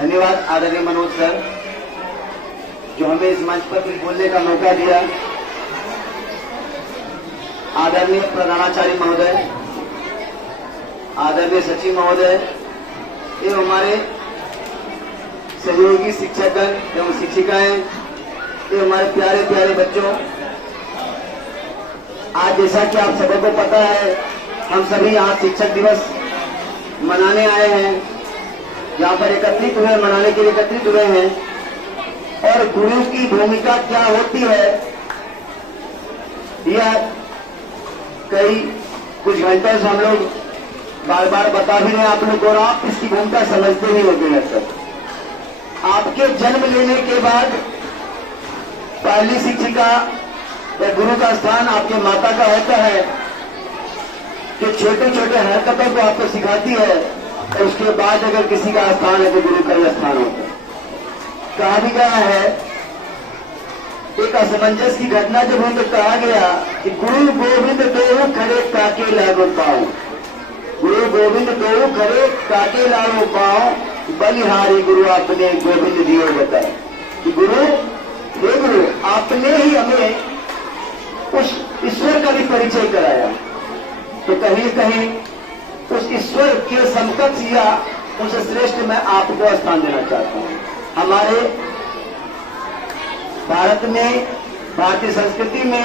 धन्यवाद आदरणीय मनोज सर, जो हमें इस मंच पर कुछ बोलने का मौका दिया। आदरणीय प्रधानाचार्य महोदय, आदरणीय सचिव महोदय एवं हमारे सहयोगी शिक्षकगण एवं शिक्षिकाएं एवं हमारे प्यारे प्यारे बच्चों, आज जैसा कि आप सबको पता है, हम सभी यहाँ शिक्षक दिवस मनाने आए हैं, यहाँ पर एकत्रित हुए, मनाने के लिए एकत्रित हुए हैं। और गुरु की भूमिका क्या होती है, यह कई कुछ घंटों से हम लोग बार बार बता भी रहे हैं आप लोग को, और आप इसकी भूमिका समझते ही होंगे। लगता आपके जन्म लेने के बाद पहली शिक्षिका या गुरु का स्थान आपके माता का होता है, जो छोटे छोटे हरकतों को आपको सिखाती है, और उसके बाद अगर किसी का स्थान है तो गुरु का यह स्थान होता है। कहा भी गया है, एक असमंजस की घटना जब हमें कहा गया कि गुरु गोविंद दो खरे काके लागो पाओ, गुरु गोविंद दो खरे काके लागो पाओ, बलिहारी गुरु आपने गोविंद दियो बताए। कि गुरु, हे गुरु, आपने ही हमें उस ईश्वर का भी परिचय कराया, तो कहीं कहीं उस ईश्वर के समकक्ष या उनसे श्रेष्ठ मैं आपको स्थान देना चाहता हूं। हमारे भारत में, भारतीय संस्कृति में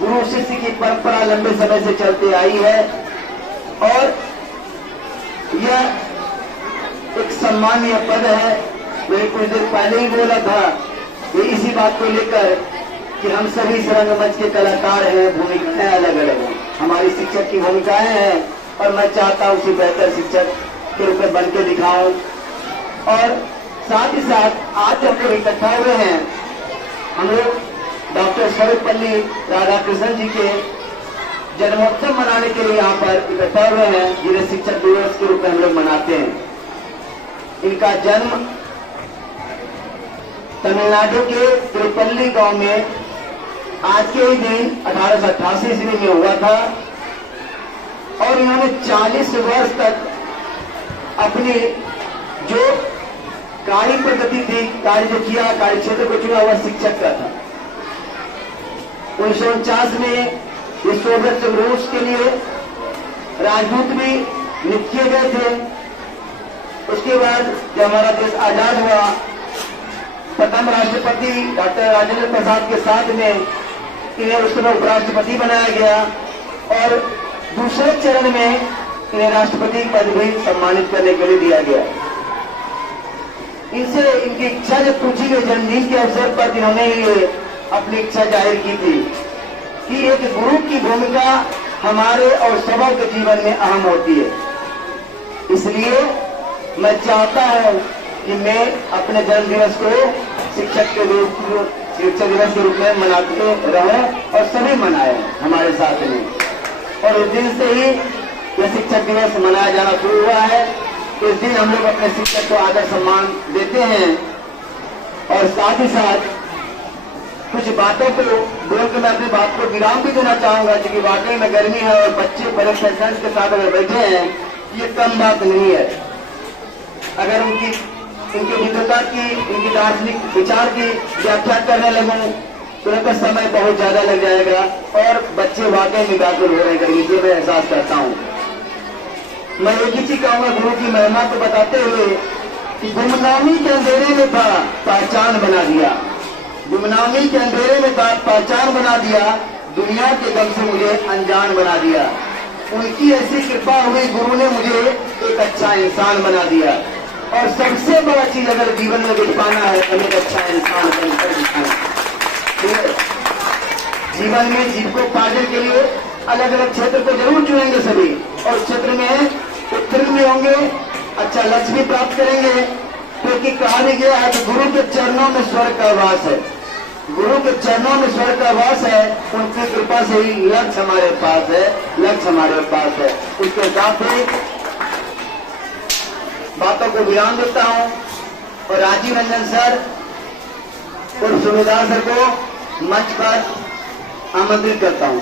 गुरु शिष्य की परंपरा लंबे समय से चलती आई है, और यह एक सम्मानीय पद है। मैंने कुछ देर पहले ही बोला था कि इसी बात को लेकर कि हम सभी इस रंगमंच के कलाकार हैं, भूमिकाएं अलग अलग हैं, हमारी शिक्षक की भूमिकाएं हैं, और मैं चाहता हूं उसी बेहतर शिक्षक के रूप में बन के दिखाऊं। और साथ ही साथ आज हम लोग इकट्ठा हुए हैं, हम लोग डॉक्टर सर्वपल्ली राधाकृष्णन जी के जन्मोत्सव मनाने के लिए यहाँ पर इकट्ठा हुए हैं, जिन्हें शिक्षक दिवस के रूप में हम लोग मनाते हैं। इनका जन्म तमिलनाडु के तिरुपल्ली गांव में आज के ही दिन 1888 ईस्वी में हुआ था, और इन्होंने 40 वर्ष तक अपनी जो कार्य प्रगति थी, कार्य जो किया, कार्य क्षेत्र को चुना, वह शिक्षक का था। 1949 में ये सोवियत संघ रूस के लिए राजदूत भी नियुक्त किए गए थे। उसके बाद जब हमारा देश आजाद हुआ, प्रथम राष्ट्रपति डॉक्टर राजेंद्र प्रसाद के साथ में इन्हें उस समय उपराष्ट्रपति बनाया गया, और दूसरे चरण में इन्हें राष्ट्रपति पद भी सम्मानित करने के लिए दिया गया। इनसे इनकी इच्छा जब पूछी गई जन्मदिन के अवसर पर, इन्होंने ये अपनी इच्छा जाहिर की थी कि एक गुरु की भूमिका हमारे और सबों के जीवन में अहम होती है। इसलिए मैं चाहता हूं कि मैं अपने जन्म दिवस को शिक्षक दिवस के रूप में मनाते रहूं, और सभी मनाएं हमारे साथ में। और उस दिन से ही यह शिक्षक दिवस मनाया जाना शुरू हुआ है। इस दिन हम लोग अपने शिक्षक को आदर सम्मान देते हैं, और साथ ही साथ कुछ बातों को बोलकर मैं अपनी बात को विराम भी देना चाहूंगा, क्योंकि वाकई में गर्मी है और बच्चे बड़े पेशेंस के साथ अगर बैठे हैं, ये कम बात नहीं है। अगर इनकी विद्वता की, इनकी दार्शनिक विचार की व्याख्या करने लगूं तो उनका समय बहुत ज्यादा लग जाएगा, और बच्चे वाकई में व्याकुल हो रहे हैं गर्मी से, मैं एहसास करता हूं। मैं एक ही चीज कहूंगा गुरु की महिमा को बताते हुए कि गुमनामी के अंधेरे में था, पहचान बना दिया, गुमनामी के अंधेरे में था, पहचान बना दिया, दुनिया के गम से मुझे अनजान बना दिया। उनकी ऐसी कृपा हुई, गुरु ने मुझे एक अच्छा इंसान बना दिया। और सबसे बड़ा चीज अगर जीवन में कुछ पाना है तो एक अच्छा इंसान बनकर दिखाना। जीवन में जीविकोपार्जन के लिए अलग अलग क्षेत्र को जरूर चुनेंगे सभी, और उस क्षेत्र में उत्तीर्ण भी होंगे, अच्छा लक्ष्य भी प्राप्त करेंगे, क्योंकि कहा भी गया है कि गुरु के चरणों में स्वर्ग का वास है, गुरु के चरणों में स्वर्ग का वास है। उनकी कृपा से ही लक्ष्य हमारे पास है, लक्ष्य हमारे पास है। उसके साथ ही बातों को विराम देता हूं, और राजीव रंजन सर और सुमेधा सर को मंच पर आमंत्रित करता हूं।